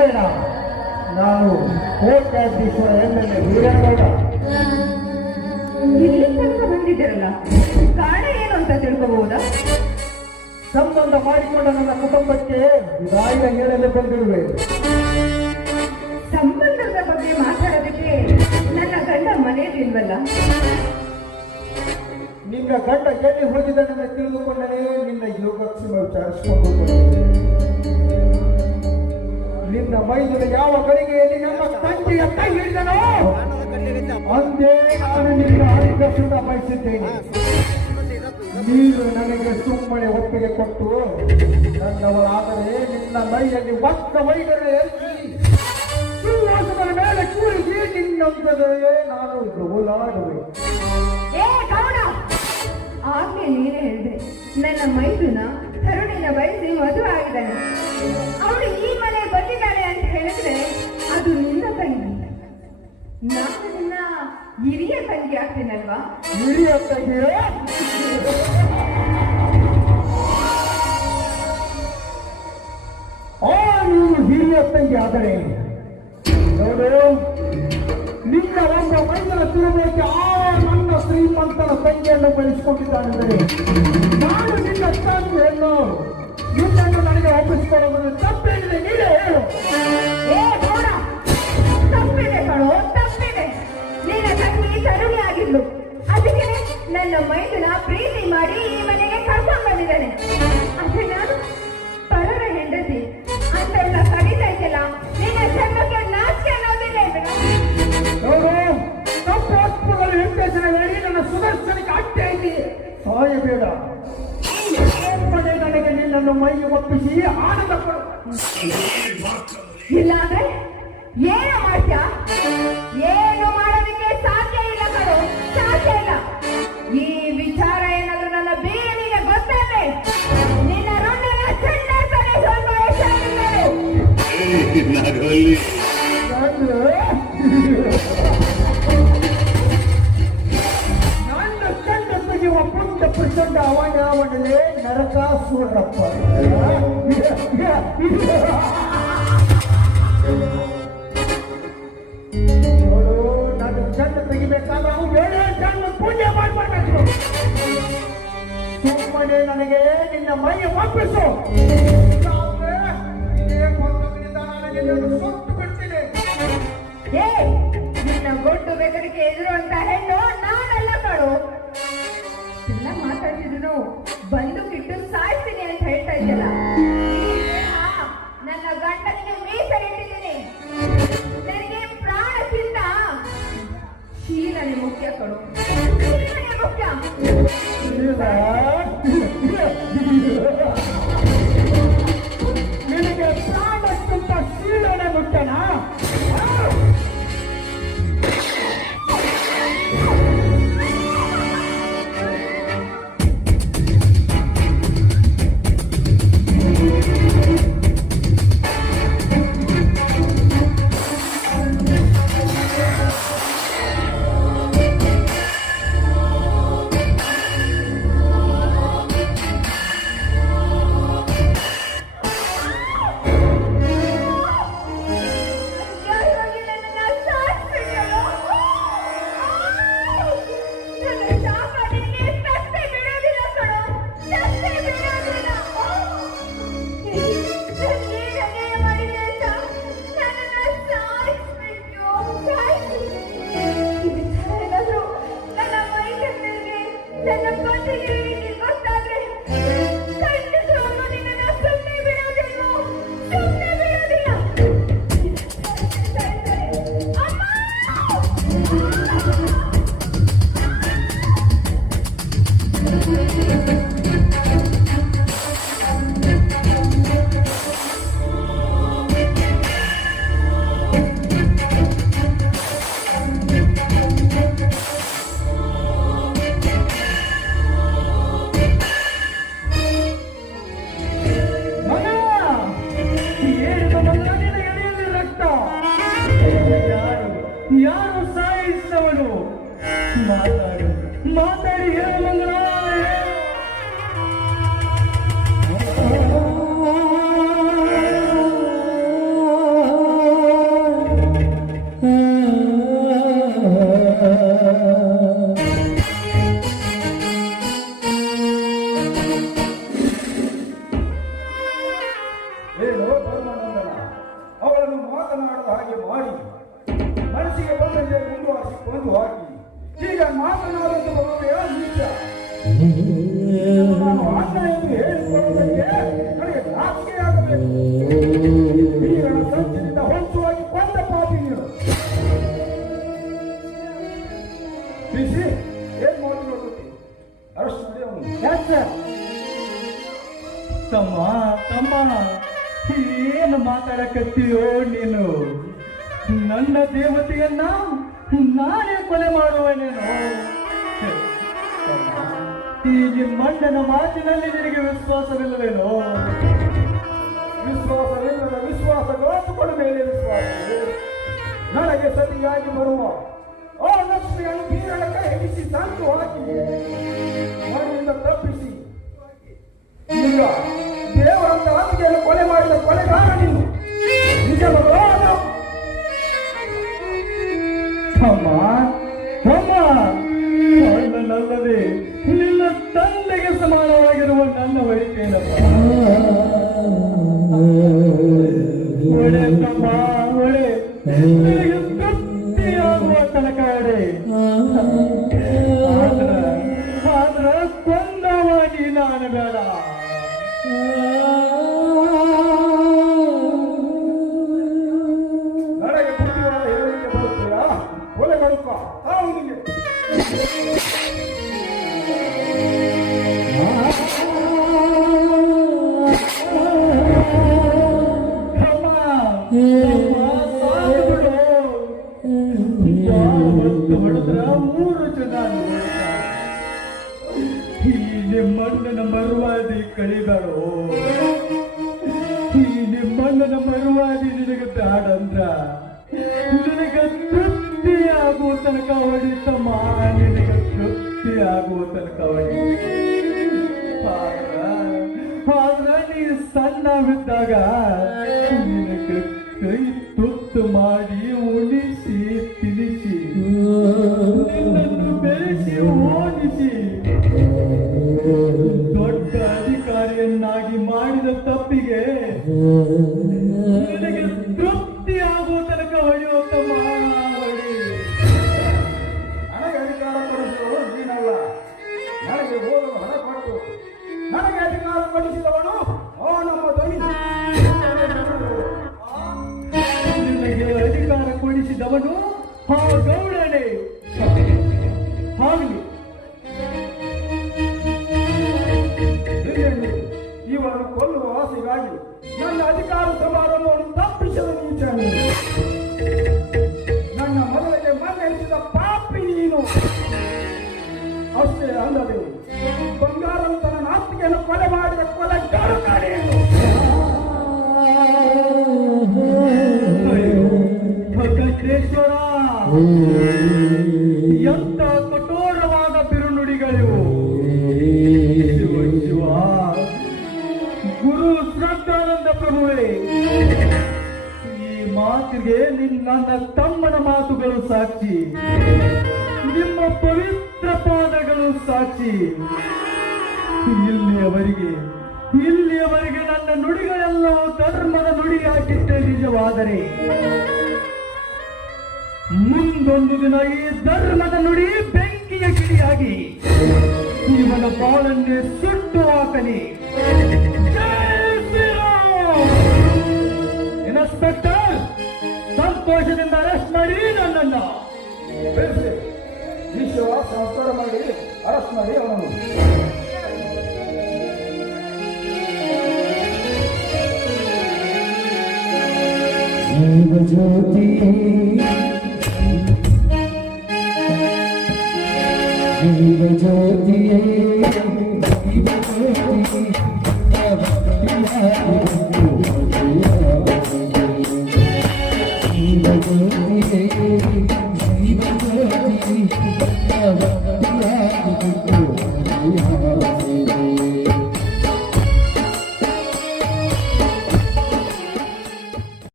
ಬೇಡ, ನಾನು ಕೋಟ್ಯಾಧೀಶ್ವರ ಎಂದರೆ ವೀರೇಗೌಡ. ಇಲ್ಲಿ ತನಕ ಬಂದಿದ್ದೀರಲ್ಲ, ಕಾರಣ ಏನು ಅಂತ ತಿಳ್ಕೋಬಹುದಾ? ಸಂಬಂಧ ಮಾಡಿಕೊಂಡ ನನ್ನ ಕುಟುಂಬಕ್ಕೆ ವಿದಾಯ ಹೇಳಲು ಬಂದಿರುವೆ. ಸಂಬಂಧದ ಬಗ್ಗೆ ಮಾತಾಡೋದಕ್ಕೆ ನನ್ನ ಗಂಡ ಮನೆಯಲ್ಲಿಲ್ವಲ್ಲ? ನಿನ್ನ ಗಂಡ ಎಲ್ಲಿ ಹೋಗಿದ್ದನೆಂದು ತಿಳಿದುಕೊಂಡನೇ ನಿನ್ನ ಯೋಗಕ್ಷೇಮ ವಿಚಾರಿಸಿಕೊಂಡು ಬಂದಿದ್ದೆ. ನಿನ್ನ ಮೈದಿನ ಯಾವ ಗಳಿಗೆಯಲ್ಲಿ ನಮ್ಮ ತಂದೆಯ ಕೈ ಹಿಡಿದನೋ ಅಂದೇ ನಾನು ನಿನ್ನ ಆದರ್ಶನ ಬಯಸಿದ್ದೇನೆ. ನೀನು ನನಗೆ ಸುಮ್ಮನೆ ಒಪ್ಪಿಗೆ ಕೊಟ್ಟು ನನ್ನವಳಾದರೆ ನಿನ್ನ ಮೈಯಲ್ಲಿ ಒಕ್ಕ ವೈದ್ಯರ ಸಿಂಹಾಸನದ ಮೇಲೆ ಕೂರಿಸಿ ನಿನ್ನೊಂದಿಗೆ ನಾನು ಹೋಲಾಡುವೆ. ಆಗ್ಲೇ ನೀನೇ ಹೇಳಿದೆ, ನನ್ನ ಮೈದುನ ತರುಣಿನ ಬಯಸಿ ಮದುವೆ ಆಗಿದ್ದಾನೆ. ಅವಳು ಈ ಮನೆ ಬಂದಿದ್ದಾಳೆ ಅಂತ ಹೇಳಿದ್ರೆ ಅದು ನಿನ್ನ ತಂಗಿ. ನಾನು ನಿನ್ನ ಹಿರಿಯ ತಂಗಿ ಆಗ್ತೀನಲ್ವಾ? ಹಿರಿಯ ತಂಗಿ? ನೀನು ಹಿರಿಯ ತಂಗಿ ಆದರೆ ನೋಡು, ನಿನ್ನ ಒಬ್ಬ ಮೈದನ ತಿರುಗಕ್ಕೆ ನನ್ನ ಶ್ರೀಮಂತನ ತಂಗಿಯನ್ನು ಬೆಳೆಸಿಕೊಂಡಿದ್ದಾನೆಂದರೆ ನಾನು ನಿನ್ನ ತಂಗಿಯನ್ನು ನಿನ್ನನ್ನು ನನಗೆ ಒಪ್ಪಿಸಿಕೊಳ್ಳುವುದು ತಪ್ಪೇನಿದೆ? ನೀನೇ ಹೇಳು. ತಪ್ಪಿದೆ ಕಣೋ, ತಪ್ಪಿದೆ. ನಿನ್ನ ತಂಗಿ ತರುಣಿ ಆಗಿದ್ಲು, ಅದಕ್ಕೆ ನನ್ನ ಮೈದನ ಪ್ರೀತಿ ಮಾಡಿ ಈ ಮನೆಗೆ ಕರ್ಕೊಂಡು ಬಂದಿದ್ದಾನೆ. ಅದೇ ನಾನು ಪರರ ಹೆಂಡತಿ ಅಂತೆಲ್ಲ ಕಡಿತಾ ಇದ್ದಲ್ಲ, ನಿನ್ನ ಜನ್ಮಕ್ಕೆ ನಾಚಿಕೆ ಅನ್ನೋದಿಲ್ಲ. ತಪ್ಪುಗಳು ನಿರ್ದೇಶನ ಹೇಳಿ ನನ್ನ ಸುದರ್ಶನಕ್ಕೆ ಅಡ್ಡ ಇಲ್ಲಿ ಸಾಯಬೇಡ. ನನಗೆ ನಿನ್ನನ್ನು ಮೈಗೆ ಒಪ್ಪಿಸಿ ಆನಂದ ಕೊಡು. ಇಲ್ಲಾಂದ್ರೆ ಏನು ಮಾಡ್ತೀಯ? ಏನು ಮಾಡೋದಕ್ಕೆ ಸಾಧ್ಯ ಇಲ್ಲ ಕಣೋ, ಸಾಧ್ಯ ಇಲ್ಲ. ಈ ವಿಚಾರ ಏನಾದ್ರೂ ನನ್ನ ಬೇರೆನಿಗೆ ಗೊತ್ತೇ ನಿನ್ನ ರುಂಡನ ಚೆಂಡಾಡ್ತಾನೆ. ಸ್ವಲ್ಪ ಹುಷಾರಿದ್ದಾರೆ. ನನ್ನ ಚೆಂಡ ತೆಗೆಯುವ ಪುಂಡ ಪ್ರಚಂಡ ಅವನವನಲ್ಲೇ ನರಕಾಸುರಪ್ಪ. ನೋಡು, ನಾನು ಚೆಂಡ ತೆಗಿಬೇಕಾದ್ರೆ ಅವನು ಬೇರೆ ಚೆಂಡ ಪುಣ್ಯ ಮಾಡ್ಬೇಕು. ಸುಮ್ಮನೆ ನನಗೆ ನಿನ್ನ ಮೈಯ ಒಪ್ಪಿಸು. ಸೊಟ್ಟು ಬಿಡ್ತೀನಿ. ನಿನ್ನ ಗೊಟ್ಟು ಬೆದರಿಕೆ ಎದುರುವಂತ ಹೆಣ್ಣು ನಾನಲ್ಲ ಕಣೋ. ಎಲ್ಲ ಮಾತಾಡ್ತಿದ್ರು ಬಂದು ಕಿಟ್ಟು ಸಾಯ್ತೀನಿ ಅಂತ ಹೇಳ್ತಾ ಇದ್ದಲ್ಲ, ನನ್ನ ಗಂಡನಿಗೆ ಮೀಸಲಿಟ್ಟಿದ್ದೀನಿ. ನನಗೆ ಪ್ರಾಣಕ್ಕಿಂತ ಶೀಲನೆ ಮುಖ್ಯ ಕಣೋ, ಶೀಲನೆ ಮುಖ್ಯ. ನಿನಗೆ ಪ್ರಾಣಕ್ಕಿಂತ ಶೀಲನೆ ಮುಖ್ಯನಾ? ಯಾರು ಸಾಯಿಸಿದವನು? ಮಾತಾಡು, ಮಾತಾಡಿ ಹೇಳು ಮಂಗಳ. ಬಂದು ಹಾಕಿ ಈಗ ಮಾತನಾಡಲು ಬರುವೆಯೋ ನೀಚ? ನಾನು ಅಣ್ಣ ಎಂದು ಹೇಳಿಕೊಳ್ಳುವುದಕ್ಕೆ ನನಗೆ ನಾಚಿಕೆಯಾಗಬೇಕು. ವೀರನ ಸಂಚಿನಿಂದ ಹೊಂಚುವಾಗಿ ಕೊಂದ ಪಾಪಿ ನೀನು. ಬಿಸಿ ಏನ್ ಮಾಡ್ತಿರೋ ಗೊತ್ತಿ? ಅರಷ್ಟು ನೋಡಿ ಅವನು. ಯಾಕೆ ತಮ್ಮ ತಮ್ಮ ಏನು ಮಾತಾಡಕತ್ತೀಯೋ ನೀನು? ನನ್ನ ದೇವತೆಯನ್ನ ನಾನೇ ಕೊಲೆ ಮಾಡುವನೇನು? ಈ ನಿಮ್ಮಣ್ಣನ ಮಾತಿನಲ್ಲಿ ನಿನಗೆ ವಿಶ್ವಾಸವಿಲ್ಲವೇನೋ? ವಿಶ್ವಾಸವಿಲ್ಲದ ವಿಶ್ವಾಸಗಳಾದ ಮೇಲೆ ವಿಶ್ವಾಸ ನನಗೆ ಸರಿಯಾಗಿ ಬರುವ ಆ ಲಕ್ಷ್ಮಿಯನ್ನು ವೀರನ ಕೈ ಹಿಡಿಸಿ ತಂದು ಹಾಕಿ ಮನೆಯಿಂದ ತಪ್ಪಿಸಿ ಈಗ ದೇವರಂತ ಆತ್ಮೆಯನ್ನು ಕೊಲೆ ಮಾಡಿದ ಕೊಲೆಗಾರ ನೀನು. ನಿಜವೋ? ತಮ್ಮ ತಮ್ಮ ನನ್ನಲ್ಲದೆ ನಿನ್ನ ತಂದೆಗೆ ಸಮಾನವಾಗಿರುವ ನನ್ನ ವೈದ್ಯನಪ್ಪ. ಒಡೆ ತಮ್ಮ ಒಡೆ, ನಿನಗೆ ತೃಪ್ತಿಯಾಗುವ ತನಕ ಒಡೆ. ಆದ್ರ ಕೊಂದವಾಗಿ ನಾನು ಬೇಡ. ನನಗೆ ಬುದ್ಧಿವಾದ ಹೇಳಲಿಕ್ಕೆ ಬರುತ್ತೀರಾ? ಕೊಲೆ ಮಾಡುತ್ತ ಅವನಿಗೆ ಹೊಡೆದ್ರ 3 ಜನ ಈ ನಿಮ್ಮಣ್ಣನ ಮರುವಾದಿ ಕಳಿಬೇಡೋ. ಈ ನಿಮ್ಮಣ್ಣನ ಮರುವಾದಿ ನಿನಗೆ ಬೇಡಂದ್ರ ನಿನಗೆ ತೃಪ್ತಿ ಆಗುವ ತನಕ ಹೊಡಿತಮ್ಮ. ನಿನಗೆ ತೃಪ್ತಿ ಆಗುವ ತನಕ ಹೊಡಿ. ಆದ್ರ ನೀ ಸಣ್ಣವಿದ್ದಾಗ ನಿನಗೆ ಕೈ ತುತ್ತು ಮಾಡಿ ಉಣಿಸಿ ತಿನಿಸಿ ನಿನ್ನನ್ನು ಬೆಳೆಸಿ ಓದಿಸಿ ದೊಡ್ಡ ಅಧಿಕಾರಿಯನ್ನಾಗಿ ಮಾಡಿದ ತಪ್ಪಿಗೆ ನಿನಗೆ ತೃಪ್ತಿ ಆಗುವ ತನಕ ಹೊಡೆಯುವ ತಮ್ಮ ಹೊಡಿ. ನನಗೆ ಅಧಿಕಾರ ಕೊಡಿಸಿದವನು ನೀನಲ್ಲ. ನನಗೆ ಓದಲು ಹಣ ಕೊಟ್ಟು ನನಗೆ ಅಧಿಕಾರ ಕೊಡಿಸಿದವನು ನಮ್ಮ ಧ್ವನಿ. ನಿನಗೆ ಅಧಿಕಾರ ಕೊಡಿಸಿದವನು ಆ ಗೌಡನೇ ಆಗಲಿ. ಇವರನ್ನು ಕೊಲ್ಲುವ ಆಸೆಗಾಗಿ ನನ್ನ ಅಧಿಕಾರ ಸಮಾರಂಭವನ್ನು ತಪ್ಪಿಸಲು ನೀಚಾನೆ. ನನ್ನ ಮೊದಲಿಗೆ ಮಣ್ಣೆಸಿದ ಪಾಪಿ ನೀನು. ಅಷ್ಟೇ ಅಲ್ಲದೆ ಬಂಗಾರಂತನ ನಾಸ್ತಿಗೆಯನ್ನು ಕೊಲೆ ಮಾಡಿದ ಕೊಲೆಗಾರ ನೀನು. ಭಗತೇಶ್ವರ, ಎಂತ ಕಠೋರವಾದ ಬಿರುನುಡಿಗಳಿವು. ಶಿವ ಶಿವ, ಗುರು ಶ್ರದ್ಧಾನಂದ ಪ್ರಭುವೇ, ಈ ಮಾತಿಗೆ ನನ್ನ ತಮ್ಮನ ಮಾತುಗಳು ಸಾಕ್ಷಿ, ನಿಮ್ಮ ಪವಿತ್ರ ಪಾದಗಳು ಸಾಕ್ಷಿ. ಇಲ್ಲಿಯವರೆಗೆ ನನ್ನ ನುಡಿಗಳೆಲ್ಲವೂ ಧರ್ಮದ ನುಡಿಯಾಗಿದ್ದೇ ನಿಜವಾದರೆ ಮುಂದೊಂದು ದಿನ ಈ ಧರ್ಮದ ನುಡಿ ಬೆಂಕಿಯ ಕಿಡಿಯಾಗಿ ಇವನ ಬಾಳನ್ನೇ ಸುಟ್ಟು ಹಾಕಲಿ. ಇನ್ಸ್ಪೆಕ್ಟರ್, ಸಂತೋಷದಿಂದ ಅರೆಸ್ಟ್ ಮಾಡಿ ನನ್ನನ್ನು. ಬೆಳೆಸಿ ಈಶ್ವರ ಸಂಸ್ಕಾರ ಮಾಡಿ ಅರೆಸ್ಟ್ ಮಾಡಿ ಅವನನ್ನು. ಜ್ಯೋತಿ ಜ್ಯೋತಿಯೇ